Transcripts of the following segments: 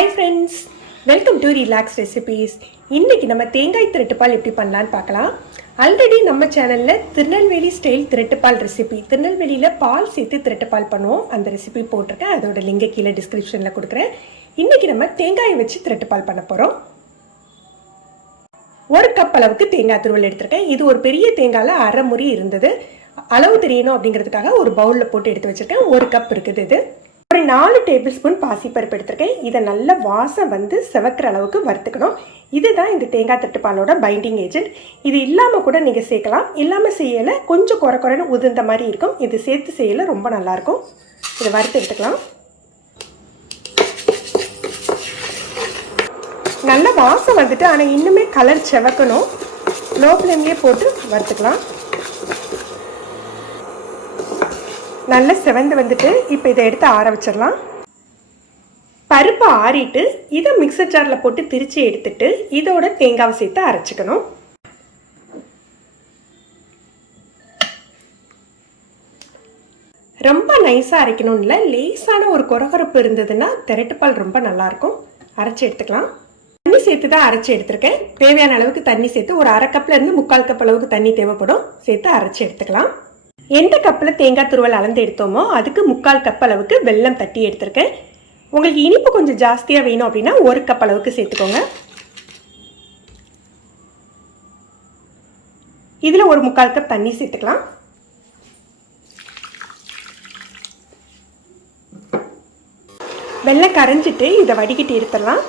Hi friends, welcome to Relax Recipes. இன்னைக்கு நம்ம தேங்காய் திரட்டுப்பால் எப்படி பண்ணலாம்னு பார்க்கலாம். ஆல்ரெடி நம்ம சேனல்ல திருநெல்வேலி ஸ்டைல் திரட்டுப்பால் ரெசிபி, திருநெல்வேலியில பால் சேர்த்து திரட்டுப்பால் பண்ணுவோம், அந்த ரெசிபி போட்டிருக்கேன். அதோட லிங்கை கீழே டிஸ்கிரிப்ஷன்ல கொடுக்குறேன். இன்னைக்கு நம்ம தேங்காயை வச்சு திரட்டுப்பால் பண்ண போறோம். 1 கப் அளவுக்கு தேங்காய் துருவல் எடுத்திருக்கேன். இது ஒரு பெரிய தேங்காயில அரை முறி இருந்தது. அளவு தெரியணும் அப்படிங்கிறதுக்காக ஒரு பவுல்ல போட்டு எடுத்து வச்சிருக்கேன். 1 கப் இருக்குது இது. ஒரு 4 டேபிள் ஸ்பூன் பாசிப்பருப்பு எடுத்திருக்கேன். இதை நல்ல வாசம் வந்து செவக்கிற அளவுக்கு வறுத்துக்கணும். இதுதான் இந்த தேங்காய் திரட்டுப்பாலோட பைண்டிங் ஏஜென்ட். இது இல்லாமல் கூட நீங்கள் சேர்க்கலாம். இல்லாமல் செய்யலை கொஞ்சம் குறைன்னு உதிர்ந்த மாதிரி இருக்கும். இது சேர்த்து செய்யலை ரொம்ப நல்லாயிருக்கும். இதை வறுத்து எடுத்துக்கலாம். நல்ல வாசம் வந்துட்டு, ஆனால் இன்னுமே கலர் செவக்கணும். லோ ஃப்ளேம்லேயே போட்டு வறுத்துக்கலாம். நல்ல செவந்து வந்துட்டு இப்போ இதை எடுத்து ஆற வச்சிடலாம். பருப்பு ஆறிட்டு இதை மிக்சர் ஜாரில் போட்டு திரிச்சு எடுத்துட்டு இதோட தேங்காவை சேர்த்து அரைச்சிக்கணும். ரொம்ப நைஸாக அரைக்கணும் இல்லை, லேசான ஒரு கொரகொரப்பு இருந்ததுன்னா திரட்டுப்பால் ரொம்ப நல்லாயிருக்கும். அரைச்சி எடுத்துக்கலாம். தண்ணி சேர்த்து தான் அரைச்சி எடுத்துருக்கேன். தேவையான அளவுக்கு தண்ணி சேர்த்து ஒரு 1/2 கப்லேருந்து 3/4 கப் அளவுக்கு தண்ணி தேவைப்படும். சேர்த்து அரைச்சி எடுத்துக்கலாம். எந்த கப்பில் தேங்காய் துருவல் அளந்து எடுத்தோமோ அதுக்கு 3/4 கப் அளவுக்கு வெல்லம் தட்டி எடுத்திருக்கேன். உங்களுக்கு இனிப்பு கொஞ்சம் ஜாஸ்தியாக வேணும் அப்படின்னா 1 கப் அளவுக்கு சேர்த்துக்கோங்க. இதில் ஒரு 3/4 கப் தண்ணி சேர்த்துக்கலாம். வெல்லம் கரைஞ்சிட்டு இதை வடிகட்டி எடுத்துடலாம்.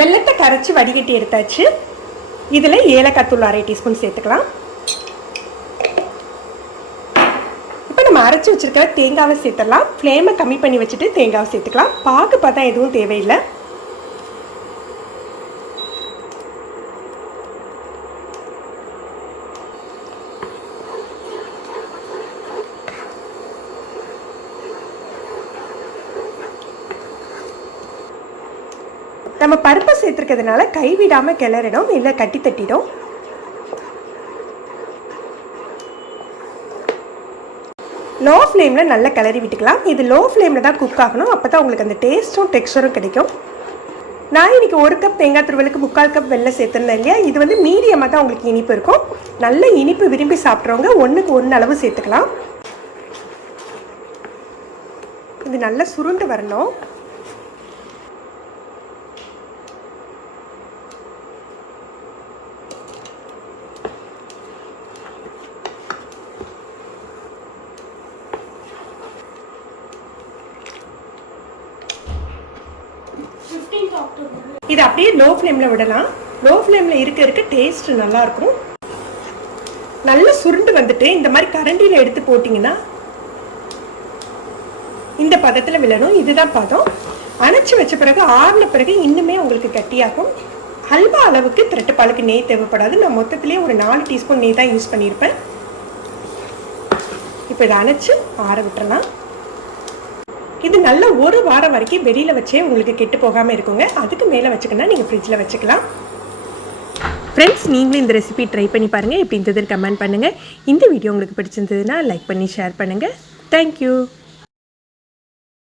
வெல்லத்தை கரைச்சி வடிகட்டி எடுத்தாச்சு. இதில் ஏலக்காய் தூள் 1/2 டீஸ்பூன் சேர்த்துக்கலாம். இப்போ நம்ம அரைச்சி வச்சிருக்கிற தேங்காவை சேர்த்துடலாம். ஃப்ளேமை கம்மி பண்ணி வச்சுட்டு தேங்காவை சேர்த்துக்கலாம். பாகு பார்த்தா எதுவும் தேவையில்லை. நம்ம பருப்பை சேர்த்துருக்கிறதுனால கைவிடாமல் கிளறிடும், இல்லை கட்டி தட்டிடும். லோ ஃப்ளேமில் நல்லா கிளறி விட்டுக்கலாம். இது லோ ஃப்ளேமில் தான் குக் ஆகணும். அப்போ தான் உங்களுக்கு அந்த டேஸ்ட்டும் டெக்ஸ்டரும் கிடைக்கும். நான் இன்றைக்கி 1 கப் தேங்காய் துருவலுக்கு 3/4 கப் வெல்லம் சேர்த்துருந்தேன் இல்லையா, இது வந்து மீடியமாக தான் உங்களுக்கு இனிப்பு இருக்கும். நல்ல இனிப்பு விரும்பி சாப்பிட்றவங்க 1க்கு 1 அளவு சேர்த்துக்கலாம். இது நல்லா சுருண்டு வரணும். இது அப்படியே லோ ஃப்ளேமில் விடலாம். லோ ஃப்ளேமில் இருக்க டேஸ்ட் நல்லாயிருக்கும். நல்லா சுருண்டு வந்துட்டு இந்த மாதிரி கரண்டியில் எடுத்து போட்டிங்கன்னா இந்த பதத்தில் விழணும். இதுதான் பதம். அணைச்சி வச்ச பிறகு ஆறின பிறகு இன்னுமே உங்களுக்கு கட்டியாகும். அல்வா அளவுக்கு திரட்டுப்பாலுக்கு நெய் தேவைப்படாது. நான் மொத்தத்திலே ஒரு 4 டீஸ்பூன் நெய் தான் யூஸ் பண்ணியிருப்பேன். இப்போ இதை அணைச்சி ஆற விட்டுறலாம். இது நல்ல 1 வாரம் வரைக்கும் வெளியில் வச்சே உங்களுக்கு கெட்டு போகாமல் இருக்குங்க. அதுக்கு மேலே வச்சுக்கணும்னா நீங்கள் ஃப்ரிட்ஜில் வச்சுக்கலாம். ஃப்ரெண்ட்ஸ், நீங்களும் இந்த ரெசிபி ட்ரை பண்ணி பாருங்கள். எப்படி இருந்ததுன்னு கமெண்ட் பண்ணுங்கள். இந்த வீடியோ உங்களுக்கு பிடிச்சிருந்ததுன்னா லைக் பண்ணி ஷேர் பண்ணுங்கள். தேங்க்யூ.